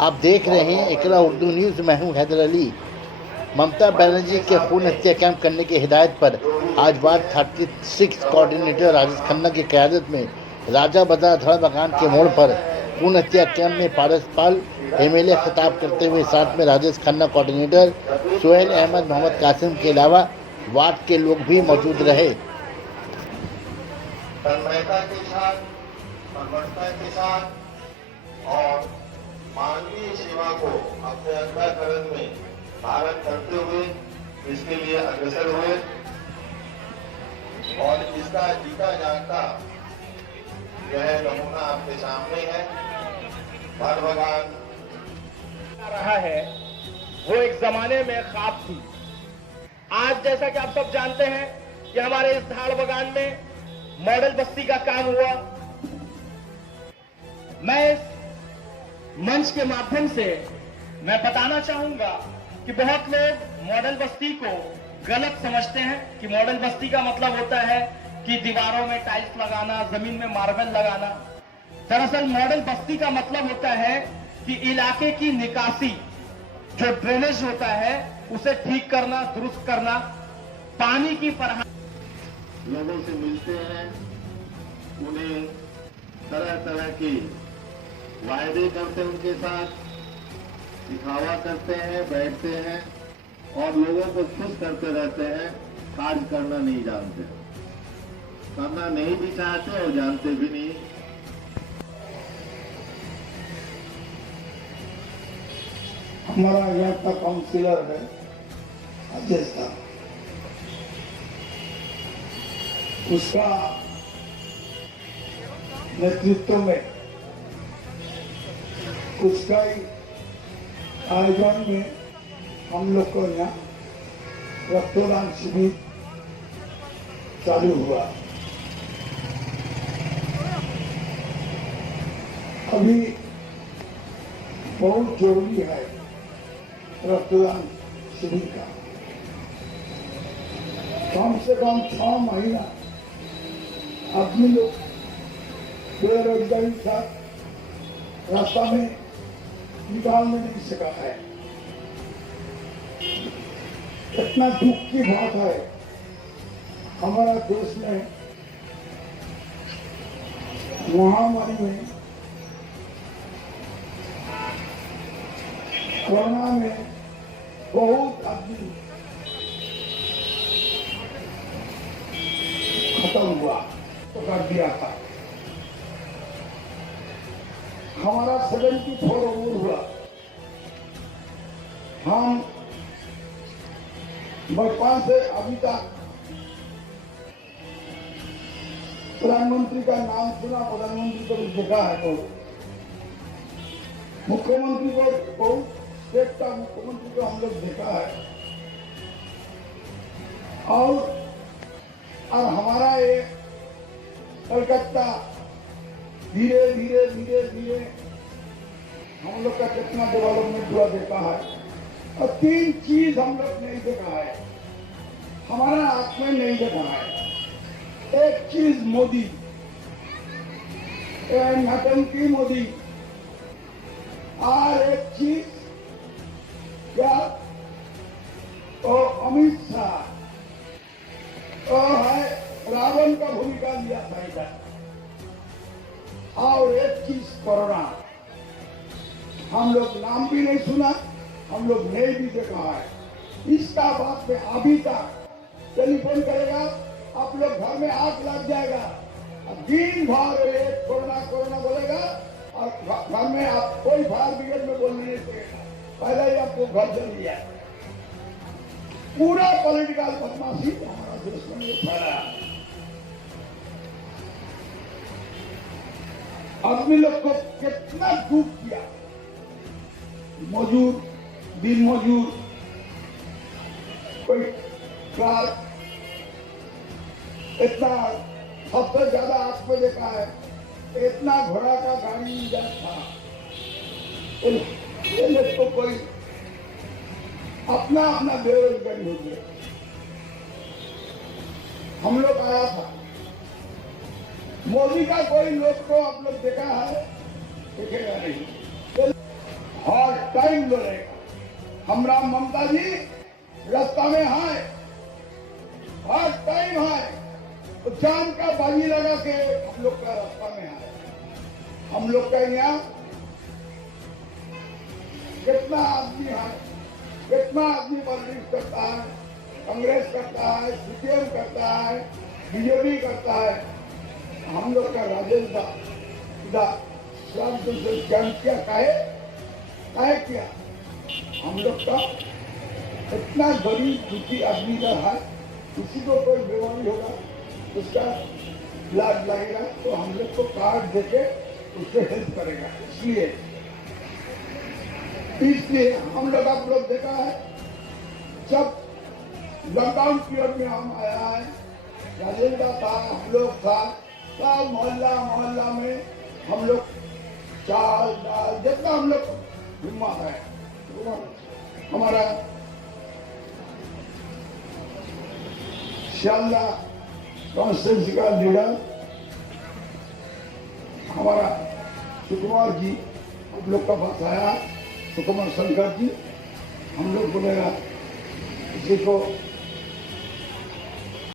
आप देख रहे हैं इकरा उर्दू न्यूज़। मैं हूं हैदर अली। ममता बनर्जी के खून हत्या कैंप करने की हिदायत पर आज वार्ड 36 कोऑर्डिनेटर राजेश खन्ना की क़यादत में राजा बाजार धड़ मकान के मोड़ पर खून हत्या कैंप में पारसपाल एमएलए खिताब करते हुए साथ में राजेश खन्ना कोऑर्डिनेटर सोहेल अहमद मोहम्मद कासिम के अलावा वार्ड के लोग भी मौजूद रहे। तन्मयता के साथ, समर्पणता के साथ और मानवीय सेवा को अपने अंतःकरण में धारण करते हुए इसके लिए अग्रसर हुए और इसका जीता जागता यह नमूना आपके सामने है। धड़ बगान रहा है वो एक जमाने में ख्वाब थी। आज जैसा कि आप सब जानते हैं कि हमारे इस धाड़ बगान में मॉडल बस्ती का काम हुआ। मैं इस मंच के माध्यम से मैं बताना चाहूंगा कि बहुत लोग मॉडल बस्ती को गलत समझते हैं कि मॉडल बस्ती का मतलब होता है कि दीवारों में टाइल्स लगाना, जमीन में मार्बल लगाना। दरअसल मॉडल बस्ती का मतलब होता है कि इलाके की निकासी, जो ड्रेनेज होता है उसे ठीक करना, दुरुस्त करना, पानी की फराहमी। लोगों से मिलते हैं, उन्हें तरह तरह की वायदे करते हैं, उनके साथ दिखावा करते हैं, बैठते हैं और लोगों को खुश करते रहते हैं। कार्य करना नहीं जानते, करना नहीं भी चाहते और जानते भी नहीं। हमारा यहाँ का काउंसिलर है राजेश का, उसका नेतृत्व में उसका ही आयोजन में हम लोग को यहाँ रक्तदान शिविर चालू हुआ। अभी बहुत जरूरी है रक्तदान शिविर का। कम से कम 6 महीना आदमी लोग बेरोजगारी था, रास्ता में निकाल में नहीं सका है। इतना दुख की बात है हमारा देश में महामारी में, कोरोना में बहुत आदमी खत्म हुआ तो कर दिया था। हमारा 74 अवॉर्ड हुआ। हम बचपन से अभी तक प्रधानमंत्री का नाम सुना, प्रधानमंत्री को देखा है, तो मुख्यमंत्री को बहुत स्टेट का मुख्यमंत्री को हम लोग देखा है। और हमारा ये कलकत्ता धीरे धीरे धीरे धीरे हम लोग का कितना डेवलपमेंट हुआ देखा है। और 3 चीज हम लोग नहीं देखा है, हमारा आंख में नहीं देखा है। एक चीज मोदी, नटंकी मोदी, और एक चीज क्या अमित शाह है, रावण का भूमिका लिया था इधर। और एक चीज कोरोना, हम लोग नाम भी नहीं सुना, हम लोग नहीं भी देखा है। इसका बात में अभी तक टेलीफोन करेगा, आप लोग घर में आग लग जाएगा। दिन भर एक कोरोना कोरोना बोलेगा और घर में आप कोई फायर ब्रिगेड में बोलने नहीं सकेगा, पहले ही आपको घर चल दिया। पूरा पॉलिटिकल बदमाशी हमारा देश में फैला। आदमी लोग को कितना दुख किया, मजदूर, दिन मजदूर, कोई क्लार्क, इतना सबसे ज्यादा आपको देखा है, इतना घोड़ा का गाड़ी इधर था। ये लोग को कोई अपना अपना बेरोजगारी हो गया। हम लोग आया था, मोदी का कोई लोग को आप लोग देखा है? देखेगा नहीं। टाइम लगेगा। हमरा ममता जी रास्ता में है, हर टाइम है, तो जान का बाजी लगा के हम लोग का रास्ता में है। हम लोग का यहाँ कितना आदमी है, कितना आदमी पॉलिटिक्स करता है, कांग्रेस करता है, सीपीएम करता है, बीजेपी करता है। हम लोग का राजेंद्र श्याम सुंदर ज्ञान किया काहे किया। हम लोग का इतना गरीब दुखी आदमी का है, किसी को कोई बीमारी होगा उसका इलाज लगेगा तो हम लोग को कार्ड देके उससे हेल्प करेगा। इसलिए हम लोग आप लोग देखा है, जब लॉकडाउन पीरियड में हम आया है, राजेंद्र था, हम लोग था, सब मोहल्ला में हम लोग चाल दाल जितना हम लोग हिम्मत है, हमारा शालदा कॉन्स्टिट्यूंसी का लीडर हमारा सुकुमार जी हम लोग का पास आया, सुकुमार शंकर जी। हम लोग बोलेगा किसी को